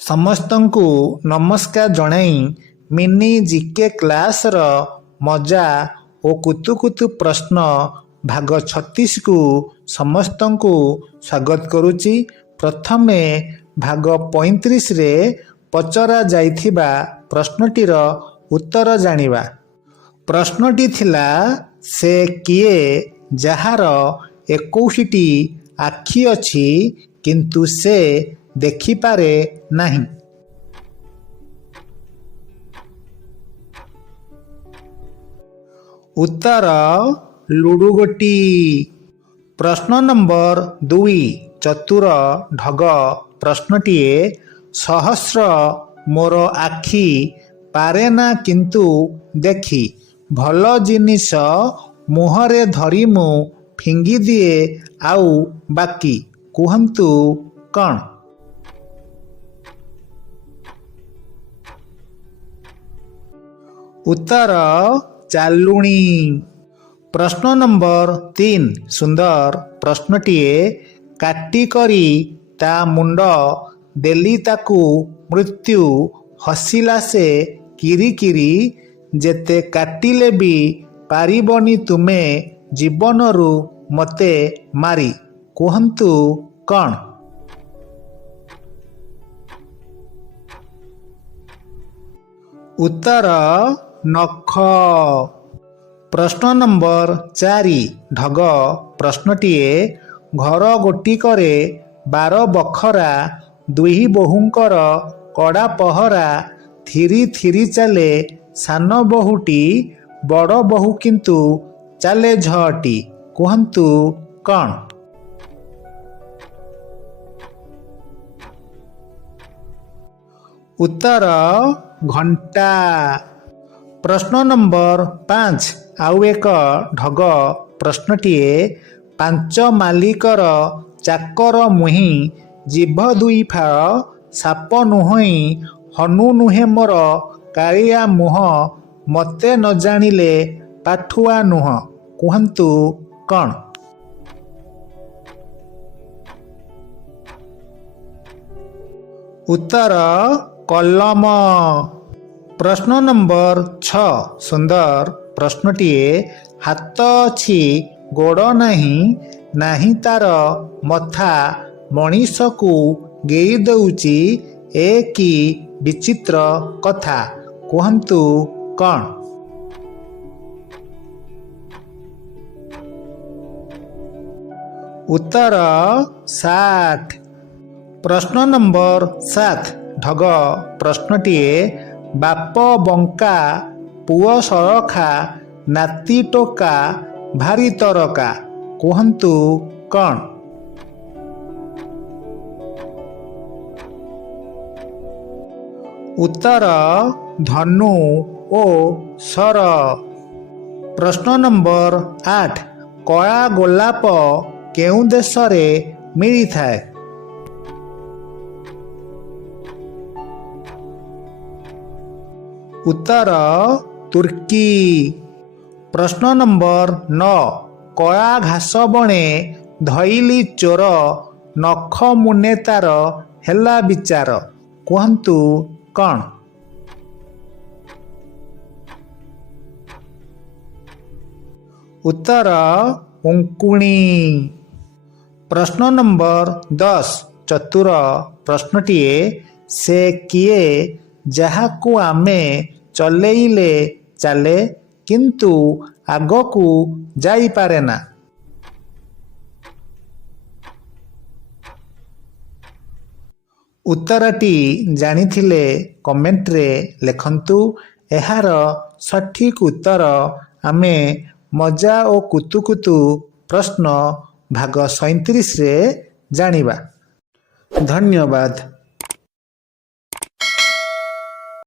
ସମସ୍ତଙ୍କୁ ନମସ୍କାର ଜଣାଇ ମିନି ଜିକେ କ୍ଲାସର ମଜା ଓ କୁତୁକୁତୁ ପ୍ରଶ୍ନ ଭାଗ 36କୁ ସମସ୍ତଙ୍କୁ ସ୍ୱାଗତ କରୁଛି। ପ୍ରଥମେ ଭାଗ 35ରେ ପଚରା ଯାଇଥିବା ପ୍ରଶ୍ନଟିର ଉତ୍ତର ଜାଣିବା। ପ୍ରଶ୍ନଟି ଥିଲା, ସେ କିଏ ଯାହାର 21ଟି ଆଖି ଅଛି କିନ୍ତୁ ସେ ଦେଖିପାରେ ନାହିଁ? ଉତ୍ତର ଲୁଡ଼ୁଗୋଟି। ପ୍ରଶ୍ନ ନମ୍ବର 2 ଚତୁର ଢଗ ପ୍ରଶ୍ନଟିଏ, ସହସ୍ର ମୋର ଆଖି ପାରେନା କିନ୍ତୁ ଦେଖି, ଭଲ ଜିନିଷ ମୁହଁରେ ଧରି ମୁଁ ଫିଙ୍ଗିଦିଏ ଆଉ ବାକି, କୁହନ୍ତୁ କ'ଣ? ଉତ୍ତର ଚାଲୁଣି। ପ୍ରଶ୍ନ ନମ୍ବର 3 ସୁନ୍ଦର ପ୍ରଶ୍ନଟିଏ, କାଟି କରି ତା ମୁଣ୍ଡ ଦେଲି ତାକୁ ମୃତ୍ୟୁ, ହସିଲା ସେ କିରିକିରି, ଯେତେ କାଟିଲେ ବି ପାରିବନି ତୁମେ ଜୀବନରୁ ମୋତେ ମାରି, କୁହନ୍ତୁ କ'ଣ? ଉତ୍ତର ନଖ। ପ୍ରଶ୍ନ ନମ୍ବର 4 ଢଗ ପ୍ରଶ୍ନଟିଏ, ଘର ଗୋଟିକରେ 12 ବଖରା, ଦୁଇ ବୋହୂଙ୍କର କଡ଼ା ପହରା, ଥିରି ଥିରି ଚାଲେ ସାନ ବୋହୂଟି, ବଡ଼ ବୋହୂ କିନ୍ତୁ ଚାଲେ ଝଅଟି, କୁହନ୍ତୁ କ'ଣ? ଉତ୍ତର ଘଣ୍ଟା। ପ୍ରଶ୍ନ ନମ୍ବର 5 ଆଉ ଏକ ଢଗ ପ୍ରଶ୍ନଟିଏ, 5 ମାଲିକର ଚାକର ମୁହିଁ, ଜିଭ 2 ଫାଳ, ସାପ ନୁହଁଇ, ହନୁ ନୁହେଁ ମୋର କାଳିଆ ମୁହଁ, ମୋତେ ନ ଜାଣିଲେ ପାଠୁଆ ନୁହଁ, କୁହନ୍ତୁ କ'ଣ? ଉତ୍ତର କଲମ। ପ୍ରଶ୍ନ ନମ୍ବର 6 ସୁନ୍ଦର ପ୍ରଶ୍ନଟିଏ, ହାତ ଅଛି ଗୋଡ଼ ନାହିଁ, ନାହିଁ ତାର ମଥା, ମଣିଷକୁ ଗେଇ ଦେଉଛି, ଏ କି ବିଚିତ୍ର କଥା, କୁହନ୍ତୁ କ'ଣ? ଉତ୍ତର 60। ପ୍ରଶ୍ନ ନମ୍ବର 7 ଢଗ ପ୍ରଶ୍ନଟିଏ, ବାପ ବଙ୍କା, ପୁଅ ସଳଖା, ନାତି ଟୋକା, ଭାରି ତରକା, କୁହନ୍ତୁ କ'ଣ? ଉତ୍ତର ଧନୁ ଓ ଶର। ପ୍ରଶ୍ନ ନମ୍ବର 8 କଳା ଗୋଲାପ କେଉଁ ଦେଶରେ ମିଳିଥାଏ? ଉତ୍ତର ତୁର୍କୀ। ପ୍ରଶ୍ନ ନମ୍ବର 9 କଳା ଘାସ ବଣେ ଧଇଲି ଚୋର, ନଖ ମୁନେ ତାର ହେଲା ବିଚାର, କୁହନ୍ତୁ କ'ଣ? ଉତ୍ତର ଉଙ୍କୁଣି। ପ୍ରଶ୍ନ ନମ୍ବର 10 ଚତୁର ପ୍ରଶ୍ନଟିଏ, ସେ କିଏ ଯାହାକୁ ଆମେ ଚଲେଇଲେ ଚାଲେ କିନ୍ତୁ ଆଗକୁ ଯାଇପାରେ ନା? ଉତ୍ତରଟି ଜାଣିଥିଲେ କମେଣ୍ଟରେ ଲେଖନ୍ତୁ। ଏହାର ସଠିକ୍ ଉତ୍ତର ଆମେ ମଜା ଓ କୁତୁକୁତୁ ପ୍ରଶ୍ନ ଭାଗ 37ରେ ଜାଣିବା। ଧନ୍ୟବାଦ।